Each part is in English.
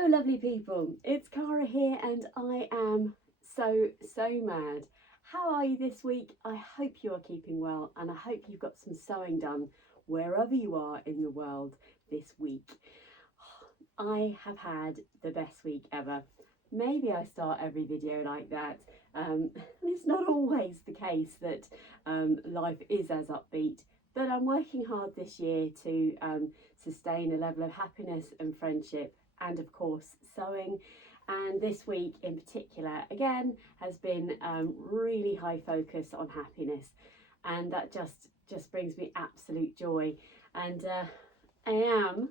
Hello lovely people, it's Cara here and I am so mad. How are you this week? I hope you are keeping well and I hope you've got some sewing done wherever you are in the world this week. I have had the best week ever. Maybe I start every video like that. It's not always the case that life is as upbeat, but I'm working hard this year to sustain a level of happiness and friendship and of course sewing. And this week in particular again has been really high focus on happiness, and that just brings me absolute joy. And I am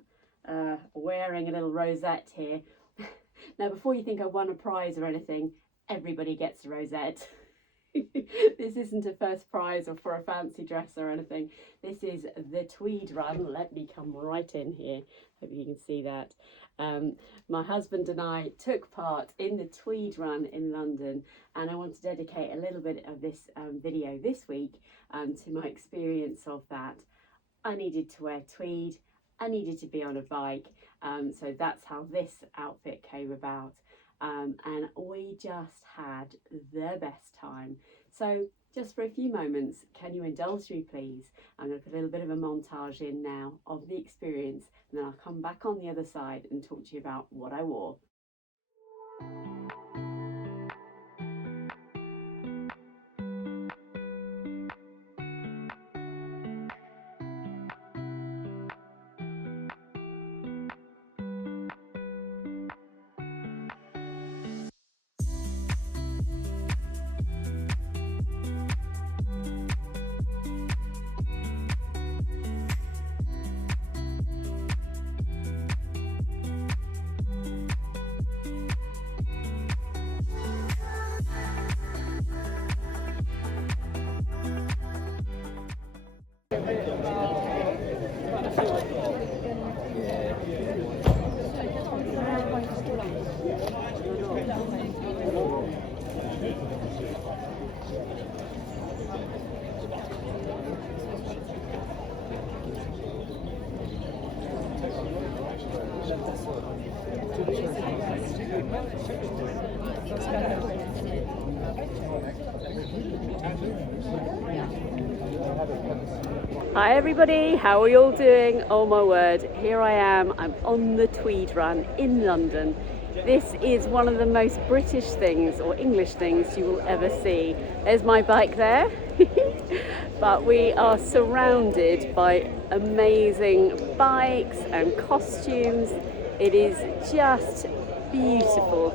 wearing a little rosette here. Now before you think I won a prize or anything, everybody gets a rosette. This isn't a first prize or for a fancy dress or anything. This is the Tweed Run. Let me come right in here. Hope you can see that. My husband and I took part in the Tweed Run in London, and I want to dedicate a little bit of this video this week to my experience of that. I needed to wear tweed, I needed to be on a bike, so that's how this outfit came about. And we just had the best time. So just for a few moments, can you indulge me please? I'm going to put a little bit of a montage in now of the experience, and then I'll come back on the other side and talk to you about what I wore. Hi everybody, how are you all doing? Oh my word, here I am, I'm on the Tweed Run in London. This is one of the most British things or English things you will ever see. There's my bike there, but we are surrounded by amazing bikes and costumes. It is just beautiful.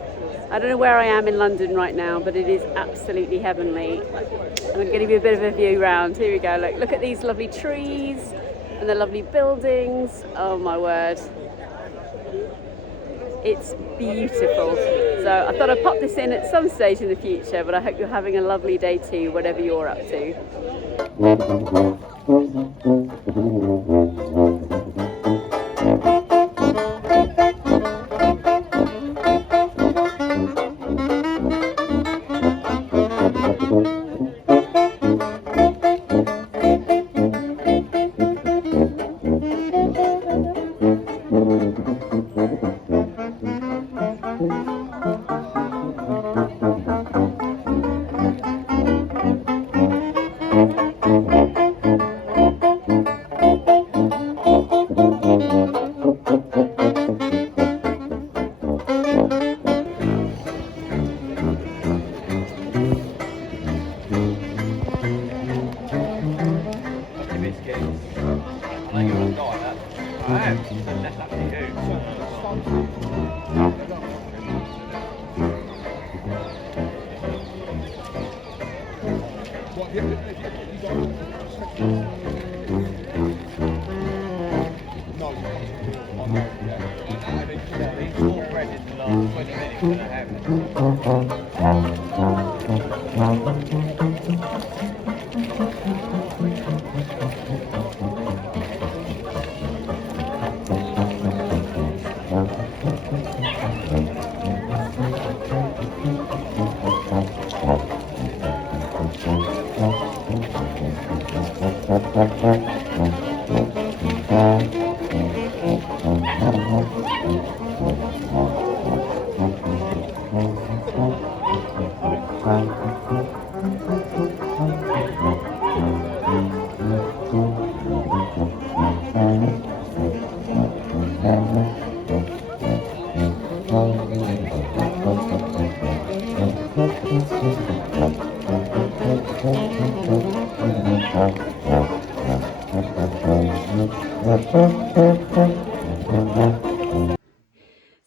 I don't know where I am in London right now, but it is absolutely heavenly. I'm going to give you a bit of a view round. Here we go. Look at these lovely trees and the lovely buildings. Oh my word. It's beautiful. So I thought I'd pop this in at some stage in the future, but I hope you're having a lovely day too, whatever you're up to. So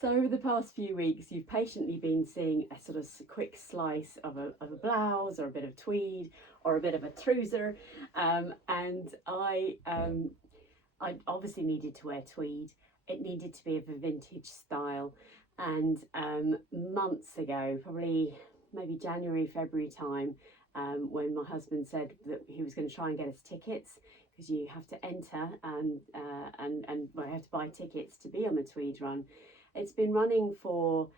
over the past few weeks, you've patiently been seeing a sort of quick slice of a blouse or a bit of tweed or a bit of a trouser, and I obviously needed to wear tweed. It needed to be of a vintage style, and months ago, probably maybe January, February time, when my husband said that he was going to try and get us tickets, because you have to enter and well, you have to buy tickets to be on the Tweed Run. It's been running for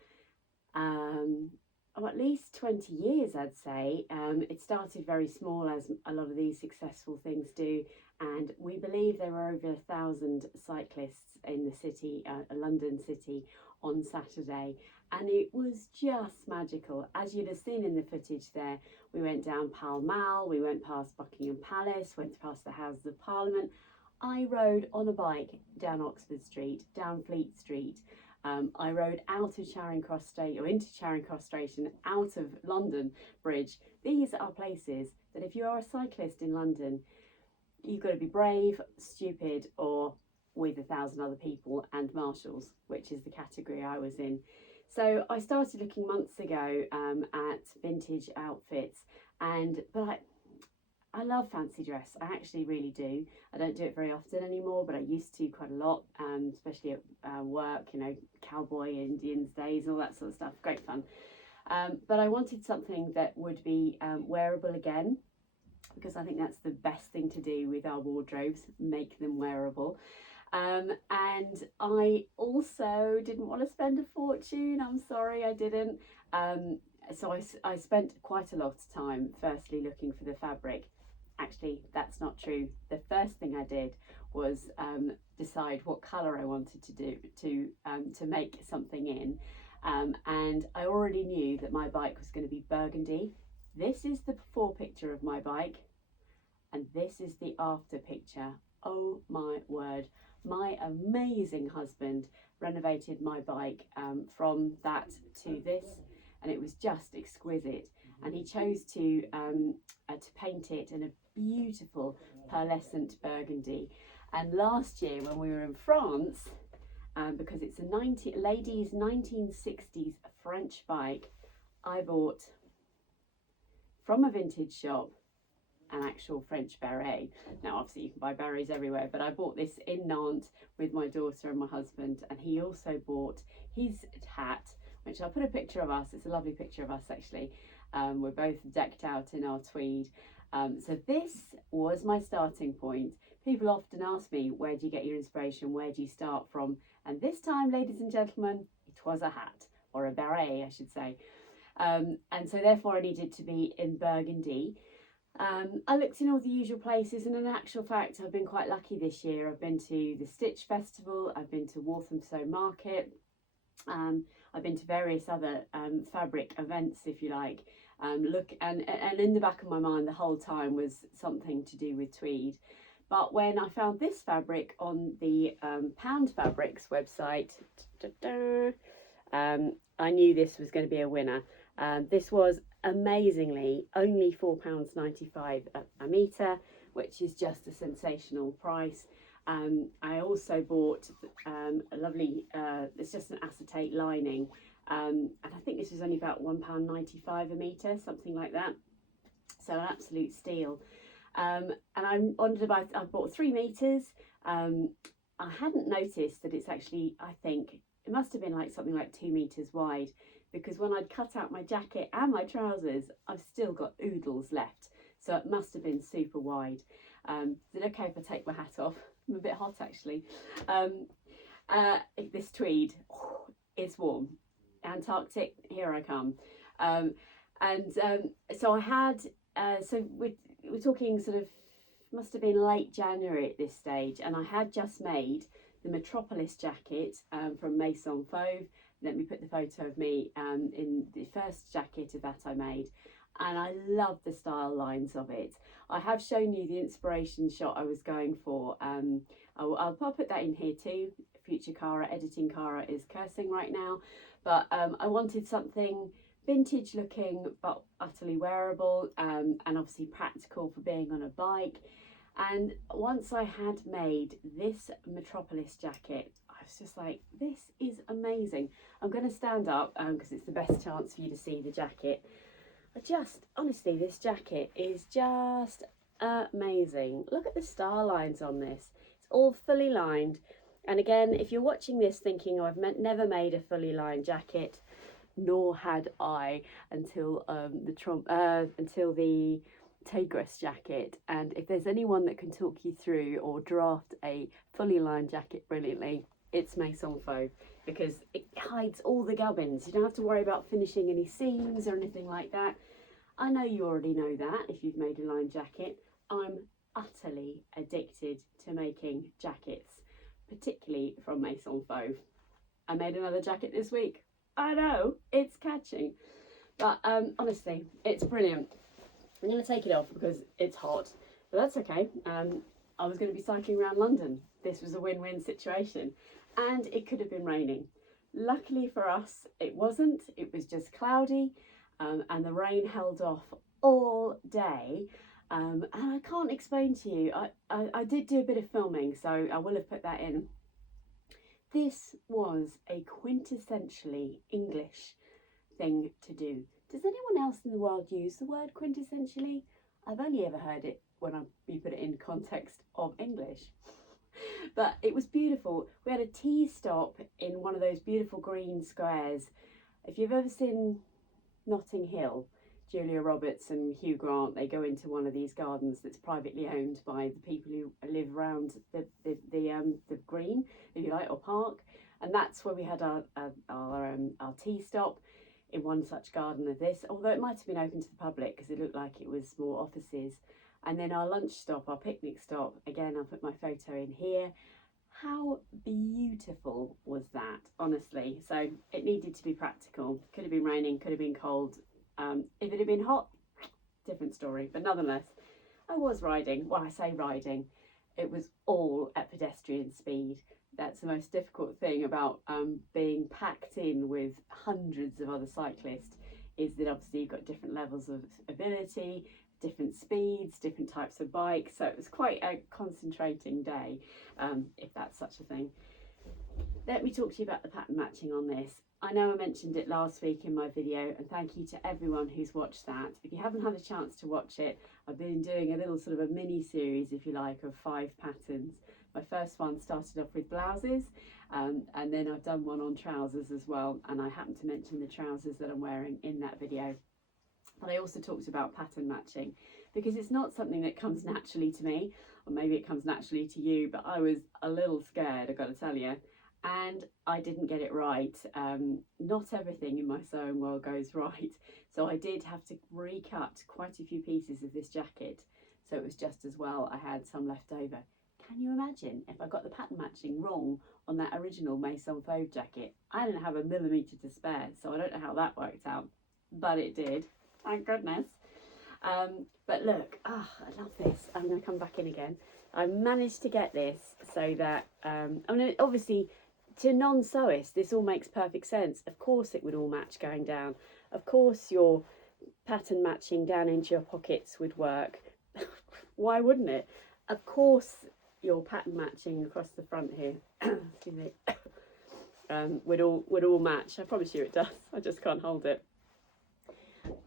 at least 20 years, I'd say. It started very small, as a lot of these successful things do, and we believe there were over 1,000 cyclists in the city, London city, on Saturday, and it was just magical. As you'd have seen in the footage there, we went down Pall Mall, we went past Buckingham Palace, went past the Houses of Parliament. I rode on a bike down Oxford Street, down Fleet Street. I rode out of Charing Cross Station, or into Charing Cross Station, out of London Bridge. These are places that if you are a cyclist in London, you've got to be brave, stupid, or with 1,000 other people and marshals, which is the category I was in. So I started looking months ago at vintage outfits, but I love fancy dress. I actually really do. I don't do it very often anymore, but I used to quite a lot, especially at work, you know, cowboy Indians days, all that sort of stuff. Great fun. But I wanted something that would be wearable again, because I think that's the best thing to do with our wardrobes, make them wearable. And I also didn't want to spend a fortune. I'm sorry, I didn't. So I spent quite a lot of time firstly looking for the fabric. Actually, that's not true. The first thing I did was decide what colour I wanted to do to make something in, and I already knew that my bike was going to be burgundy. This is the before picture of my bike, and this is the after picture. Oh my word, my amazing husband renovated my bike from that to this, and it was just exquisite. And he chose to paint it in a beautiful pearlescent burgundy. And last year when we were in France, because it's a ladies 1960s French bike, I bought from a vintage shop an actual French beret. Now obviously you can buy berets everywhere, but I bought this in Nantes with my daughter and my husband, and he also bought his hat, which I'll put a picture of us. It's a lovely picture of us actually. We're both decked out in our tweed. So this was my starting point. People often ask me, where do you get your inspiration? Where do you start from? And this time, ladies and gentlemen, it was a hat, or a beret, I should say. And so therefore I needed to be in burgundy. I looked in all the usual places, and in actual fact, I've been quite lucky this year. I've been to the Stitch Festival, I've been to Walthamstow Market, I've been to various other fabric events, if you like. And in the back of my mind the whole time was something to do with tweed. But when I found this fabric on the Pound Fabrics website, I knew this was going to be a winner. This was amazingly only £4.95 a metre, which is just a sensational price. I also bought a lovely, it's just an acetate lining, and I think this was only about £1.95 a metre, something like that. So an absolute steal. And I bought 3 metres. I hadn't noticed that it's actually, I think it must have been like something like 2 metres wide, because when I'd cut out my jacket and my trousers, I've still got oodles left. So it must have been super wide. Is it okay if I take my hat off? I'm a bit hot actually. This tweed, it's warm. Antarctic, here I come. So I had, so we're talking sort of, must have been late January at this stage, and I had just made the Metropolis Jacket from Maison Fauve. Let me put the photo of me in the first jacket of that I made, and I love the style lines of it. I have shown you the inspiration shot I was going for. I'll put that in here too, future Cara, editing Cara, is cursing right now. But I wanted something vintage looking but utterly wearable, and obviously practical for being on a bike. And once I had made this Metropolis jacket, I was just like, this is amazing. I'm going to stand up because it's the best chance for you to see the jacket. Honestly, this jacket is just amazing. Look at the star lines on this. It's all fully lined. And again, if you're watching this thinking, oh, I've never made a fully lined jacket, nor had I until the Tigris jacket. And if there's anyone that can talk you through or draft a fully lined jacket brilliantly, it's Maison Fauve, because it hides all the gubbins. You don't have to worry about finishing any seams or anything like that. I know you already know that if you've made a lined jacket. I'm utterly addicted to making jackets, particularly from Maison Fauve. I made another jacket this week. I know, it's catching. But honestly, it's brilliant. I'm going to take it off because it's hot, but that's okay. I was going to be cycling around London. This was a win-win situation, and it could have been raining. Luckily for us, it wasn't. It was just cloudy, and the rain held off all day. And I can't explain to you, I did do a bit of filming, so I will have put that in. This was a quintessentially English thing to do. Does anyone else in the world use the word quintessentially? I've only ever heard it when you put it in context of English. But it was beautiful. We had a tea stop in one of those beautiful green squares. If you've ever seen Notting Hill, Julia Roberts and Hugh Grant, they go into one of these gardens that's privately owned by the people who live around the green, if you like, or park. And that's where we had our tea stop, in one such garden of this, although it might have been open to the public because it looked like it was more offices. And then our lunch stop, our picnic stop, again, I'll put my photo in here. How beautiful was that, honestly? So it needed to be practical. Could have been raining, could have been cold. If it had been hot, different story. But nonetheless, I was riding. Well, I say riding, it was all at pedestrian speed. That's the most difficult thing about being packed in with hundreds of other cyclists, is that obviously you've got different levels of ability, different speeds, different types of bikes. So it was quite a concentrating day, if that's such a thing. Let me talk to you about the pattern matching on this. I know I mentioned it last week in my video, and thank you to everyone who's watched that. If you haven't had a chance to watch it, I've been doing a little sort of a mini series, if you like, of 5 patterns. My first one started off with blouses, and then I've done one on trousers as well, and I happen to mention the trousers that I'm wearing in that video. But I also talked about pattern matching, because it's not something that comes naturally to me, or maybe it comes naturally to you, but I was a little scared, I've got to tell you, and I didn't get it right. Not everything in my sewing world goes right, so I did have to recut quite a few pieces of this jacket, so it was just as well I had some left over. Can you imagine if I got the pattern matching wrong on that original Maison Fauve jacket? I didn't have a millimetre to spare, so I don't know how that worked out, but it did, thank goodness. But look, I love this. I'm going to come back in again. I managed to get this so that, I mean, obviously to non-sewists this all makes perfect sense. Of course it would all match going down. Of course your pattern matching down into your pockets would work. Why wouldn't it? Of course your pattern matching across the front here excuse me, would all match. I promise you it does. I just can't hold it.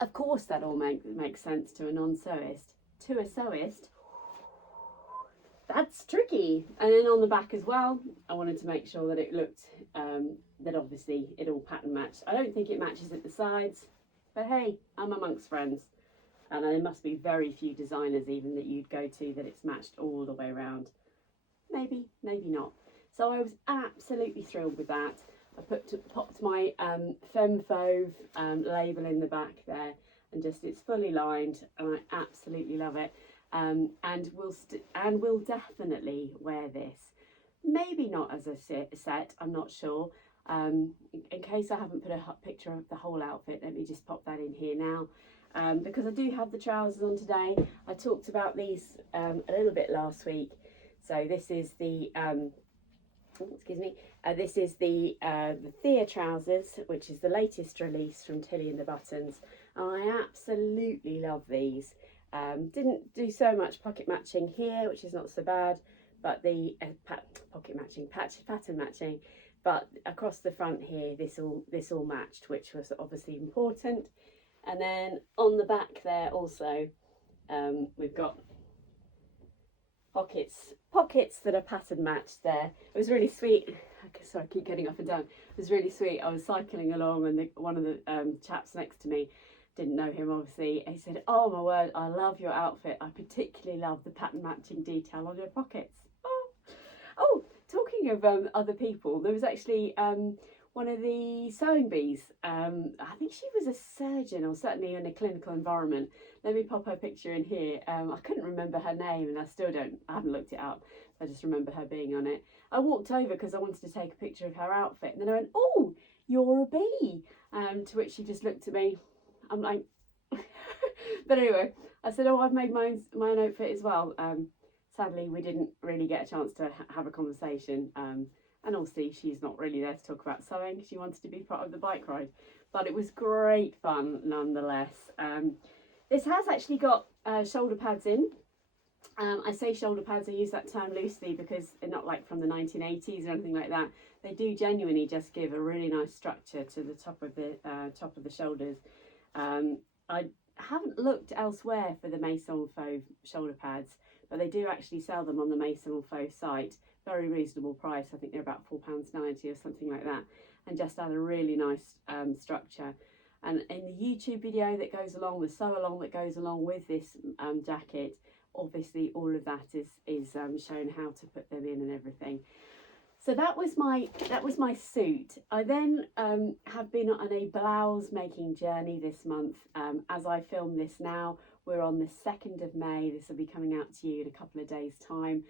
Of course that all makes sense to a non-sewist. To a sewist, that's tricky. And then on the back as well, I wanted to make sure that it looked, that obviously it all pattern matched. I don't think it matches at the sides, but hey, I'm amongst friends. And there must be very few designers even that you'd go to that it's matched all the way around. Maybe, maybe not. So I was absolutely thrilled with that. I popped my Femme Fauve label in the back there, and just it's fully lined, and I absolutely love it. And we'll definitely wear this. Maybe not as a set, I'm not sure. In case I haven't put a picture of the whole outfit, let me just pop that in here now. Because I do have the trousers on today. I talked about these a little bit last week. So this is the excuse me, this is the Thea trousers, which is the latest release from Tilly and the Buttons. I absolutely love these. Didn't do so much pocket matching here, which is not so bad, but the pocket matching, pattern matching, but across the front here, this all matched, which was obviously important. And then on the back there also, we've got pockets that are pattern matched there. It was really sweet. Sorry, I keep getting up and down. It was really sweet. I was cycling along and one of the chaps next to me, didn't know him obviously, he said, "Oh my word, I love your outfit. I particularly love the pattern matching detail on your pockets." Oh, talking of other people, there was actually one of the sewing bees. I think she was a surgeon, or certainly in a clinical environment. Let me pop her picture in here. I couldn't remember her name, and I haven't looked it up. I just remember her being on it. I walked over because I wanted to take a picture of her outfit, and then I went, "Oh, you're a bee." To which she just looked at me. I'm like, but anyway, I said, "Oh, I've made my own outfit as well." Sadly, we didn't really get a chance to have a conversation. And obviously she's not really there to talk about sewing. She wanted to be part of the bike ride, but it was great fun nonetheless. This has actually got shoulder pads in. I say shoulder pads, I use that term loosely because they're not like from the 1980s or anything like that. They do genuinely just give a really nice structure to the top of the shoulders. I haven't looked elsewhere for the Maison Faux shoulder pads, but they do actually sell them on the Maison Faux site. Very reasonable price. I think they're about £4.90 or something like that, and just add a really nice structure. And in the YouTube video that goes along, the sew along that goes along with this jacket, obviously all of that is shown how to put them in and everything. So that was my suit. I then have been on a blouse making journey this month. As I film this now, we're on the 2nd of May. This will be coming out to you in a couple of days' time.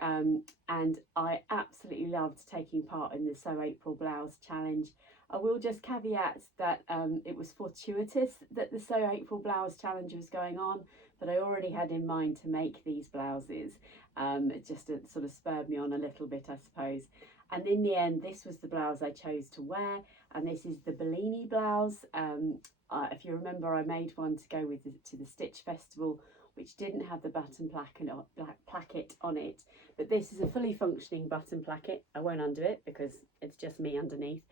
And I absolutely loved taking part in the Sew April Blouse Challenge. I will just caveat that it was fortuitous that the Sew April Blouse Challenge was going on, but I already had in mind to make these blouses. It just sort of spurred me on a little bit, I suppose. And in the end, this was the blouse I chose to wear, and this is the Bellini Blouse. If you remember, I made one to go with to the Stitch Festival, which didn't have the button placket on it, but this is a fully functioning button placket. I won't undo it because it's just me underneath,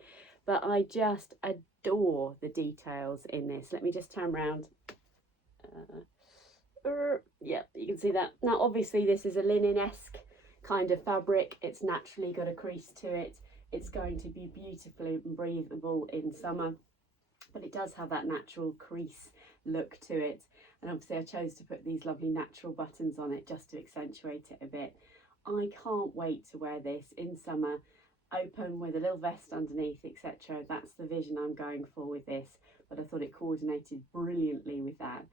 but I just adore the details in this. Let me just turn around. Yeah, you can see that. Now obviously this is a linen-esque kind of fabric. It's naturally got a crease to it. It's going to be beautifully breathable in summer, but it does have that natural crease look to it. And obviously I chose to put these lovely natural buttons on it just to accentuate it a bit. I can't wait to wear this in summer, open with a little vest underneath, etc. That's the vision I'm going for with this, but I thought it coordinated brilliantly with that.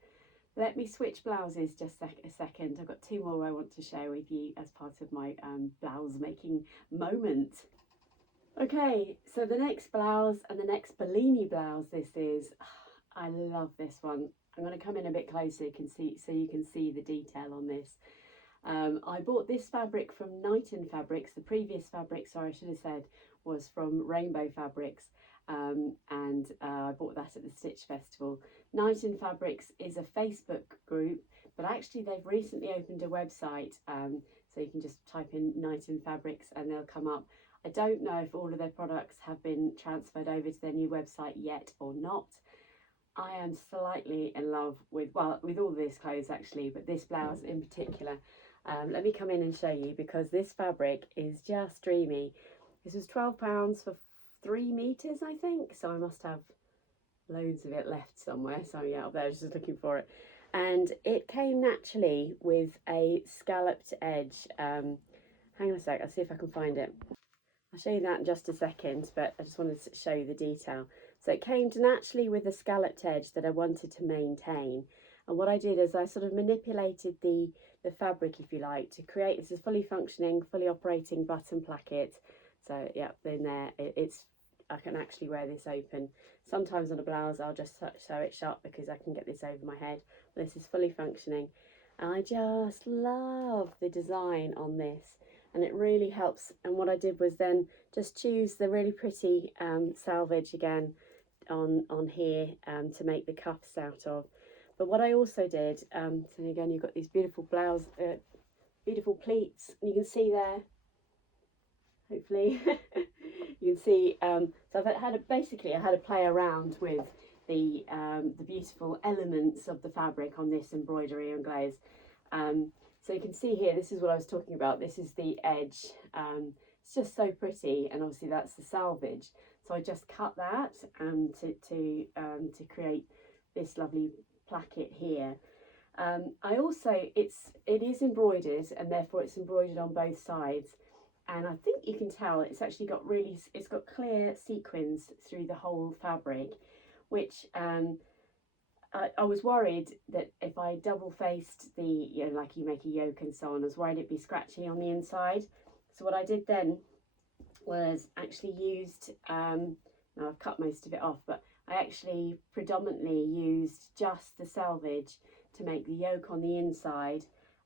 Let me switch blouses just a second. I've got two more I want to share with you as part of my blouse making moment. Okay, so the next blouse, and the next Bellini blouse this is, I love this one. I'm going to come in a bit closer so you can see the detail on this. I bought this fabric from Knighton Fabrics. The previous fabric, sorry, I should have said, was from Rainbow Fabrics, and I bought that at the Stitch Festival. Knighton Fabrics is a Facebook group, but actually they've recently opened a website, so you can just type in Knighton Fabrics and they'll come up. I don't know if all of their products have been transferred over to their new website yet or not. I am slightly in love with all these clothes actually, but this blouse in particular. Let me come in and show you, because this fabric is just dreamy. This was £12 for 3 meters, I think, so I must have loads of it left somewhere. So yeah, up there, just looking for it. And it came naturally with a scalloped edge. Hang on a sec, I'll see if I can find it. I'll show you that in just a second, but I just wanted to show you the detail. So it came naturally with a scalloped edge that I wanted to maintain. And what I did is I sort of manipulated the fabric, if you like, to create this fully functioning, fully operating button placket. So yeah, in there, I can actually wear this open. Sometimes on a blouse I'll just sew it shut because I can get this over my head. This is fully functioning. And I just love the design on this. and it really helps. And what I did was then just choose the really pretty selvage again on here to make the cuffs out of. But what I also did, so again you've got these beautiful blouse, beautiful pleats, and you can see there, hopefully you can see, so I've had basically I had to play around with the beautiful elements of the fabric on this embroidery and glaze. So you can see here, this is what I was talking about. This is the edge. It's just so pretty, and obviously that's the selvage. So I just cut that to create this lovely placket here. I also, it is embroidered, and therefore it's embroidered on both sides. And I think you can tell it's actually got it's got clear sequins through the whole fabric, which I was worried that if I double faced the, you know, like you make a yoke and so on, I was worried it'd be scratchy on the inside. So what I did then was actually used, now I've cut most of it off, but I actually predominantly used just the selvage to make the yoke on the inside,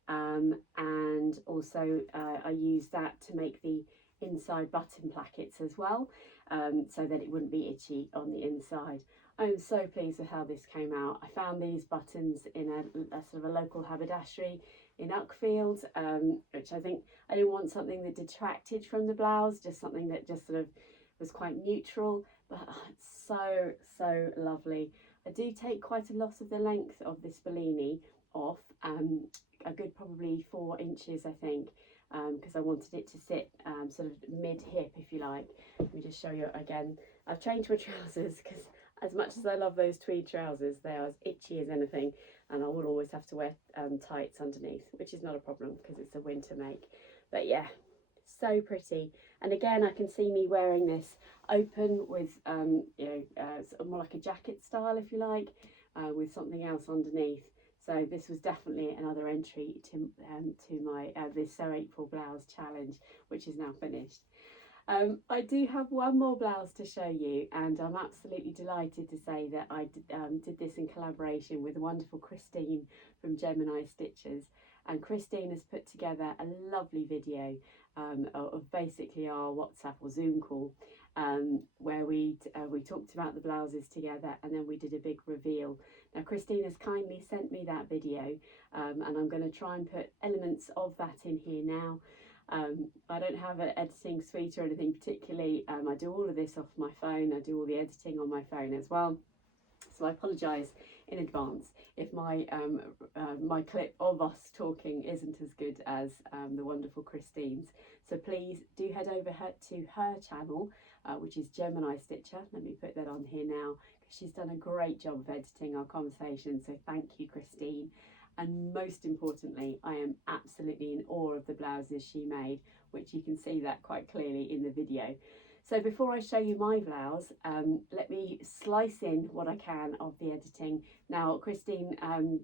and also I used that to make the inside button plackets as well, so that it wouldn't be itchy on the inside. I'm so pleased with how this came out. I found these buttons in a sort of a local haberdashery in Uckfield, which I think I didn't want something that detracted from the blouse, just something that just sort of was quite neutral, but it's so lovely. I do take quite a lot of the length of this Bellini off, a good probably 4 inches I think, because I wanted it to sit sort of mid-hip, if you like. Let me just show you again. I've changed my trousers because as much as I love those tweed trousers, they are as itchy as anything, and I will always have to wear tights underneath, which is not a problem because it's a winter make. But yeah, so pretty. And again, I can see me wearing this open with you know, sort of more like a jacket style, if you like, with something else underneath. So this was definitely another entry to my this Sew April blouse challenge, which is now finished. I do have one more blouse to show you, and I'm absolutely delighted to say that I did this in collaboration with the wonderful Christine from Gemini Stitches. And Christine has put together a lovely video of basically our WhatsApp or Zoom call, where we talked about the blouses together, and then we did a big reveal. Now Christine has kindly sent me that video, and I'm going to try and put elements of that in here now. I don't have an editing suite or anything particularly. I do all of this off my phone. I do all the editing on my phone as well. So I apologise in advance if my my clip of us talking isn't as good as the wonderful Christine's. So please do head over to her channel, which is Gemini Stitcher. Let me put that on here now, because she's done a great job of editing our conversation. So thank you, Christine. And most importantly, I am absolutely in awe of the blouses she made, which you can see that quite clearly in the video. So before I show you my blouse, let me slice in what I can of the editing. Now, Christine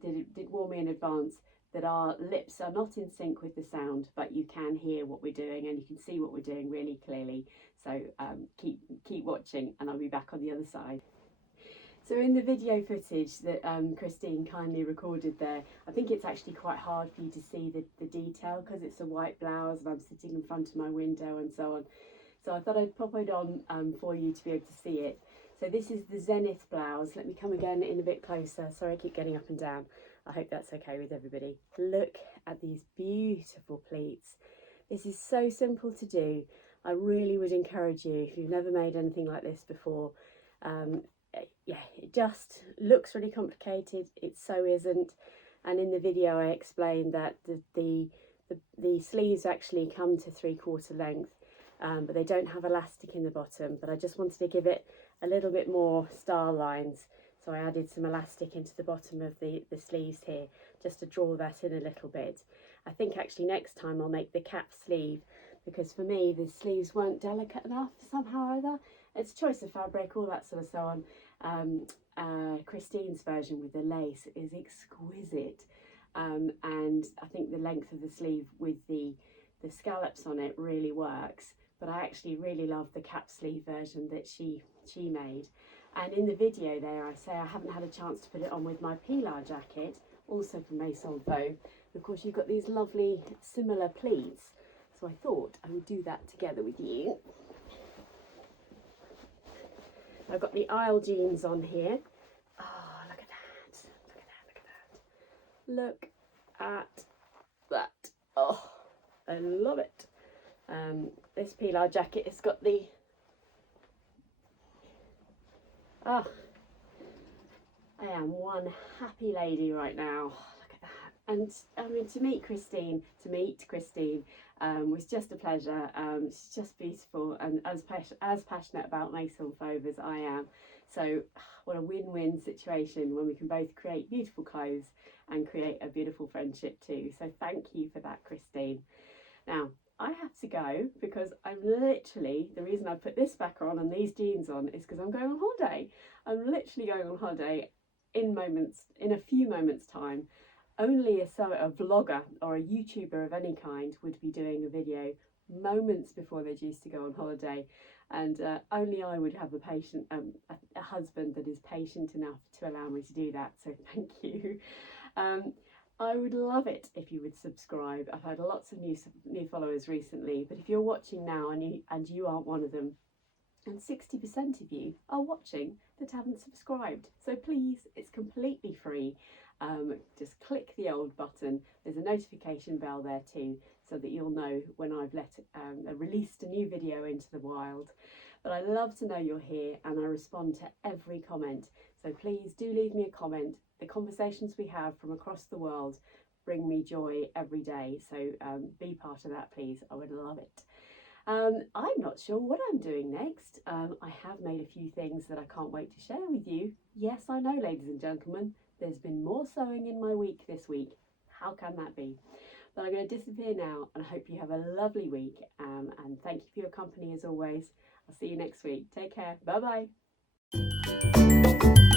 did warn me in advance that our lips are not in sync with the sound, but you can hear what we're doing and you can see what we're doing really clearly. So keep watching, and I'll be back on the other side. So in the video footage that Christine kindly recorded there, I think it's actually quite hard for you to see the detail because it's a white blouse and I'm sitting in front of my window and so on. So I thought I'd pop it on for you to be able to see it. So this is the Zenith blouse. Let me come again in a bit closer. Sorry, I keep getting up and down. I hope that's okay with everybody. Look at these beautiful pleats. This is so simple to do. I really would encourage you, if you've never made anything like this before, yeah, it just looks really complicated. It so isn't. And in the video I explained that the sleeves actually come to 3/4 length, but they don't have elastic in the bottom. But I just wanted to give it a little bit more star lines, so I added some elastic into the bottom of the sleeves here, just to draw that in a little bit. I think actually next time I'll make the cap sleeve, because for me the sleeves weren't delicate enough somehow or other. It's choice of fabric, all that sort of so on. Christine's version with the lace is exquisite, and I think the length of the sleeve with the scallops on it really works. But I actually really love the cap sleeve version that she made. And in the video there, I say I haven't had a chance to put it on with my Pilar jacket, also from Maison Faux. Of course, you've got these lovely similar pleats. So so I thought I would do that together with you. I've got the aisle jeans on here. Oh, look at that. Look at that. Look at that. Oh, I love it. This Pilar jacket has got the... Oh, I am one happy lady right now. Look at that. And I mean, to meet Christine was just a pleasure. She's just beautiful, and as passionate about Maison Fauve as I am. So what a win-win situation when we can both create beautiful clothes and create a beautiful friendship too. So thank you for that, Christine. Now I have to go because I'm literally, the reason I put this back on and these jeans on is because I'm going on holiday. I'm literally going on holiday in a few moments time. Only a vlogger or a YouTuber of any kind would be doing a video moments before they're due to go on holiday, and only I would have a husband that is patient enough to allow me to do that, so thank you. I would love it if you would subscribe. I've had lots of new followers recently, but if you're watching now and you aren't one of them, and 60% of you are watching that haven't subscribed, so please, it's completely free. Just click the old button. There's a notification bell there too, so that you'll know when I've released a new video into the wild. But I love to know you're here, and I respond to every comment, so please do leave me a comment. The conversations we have from across the world bring me joy every day, so be part of that, please. I would love it. I'm not sure what I'm doing next. I have made a few things that I can't wait to share with you. Yes, I know, ladies and gentlemen, there's been more sewing in my week this week. How can that be? But I'm going to disappear now, and I hope you have a lovely week, and thank you for your company as always. I'll see you next week. Take care. Bye bye.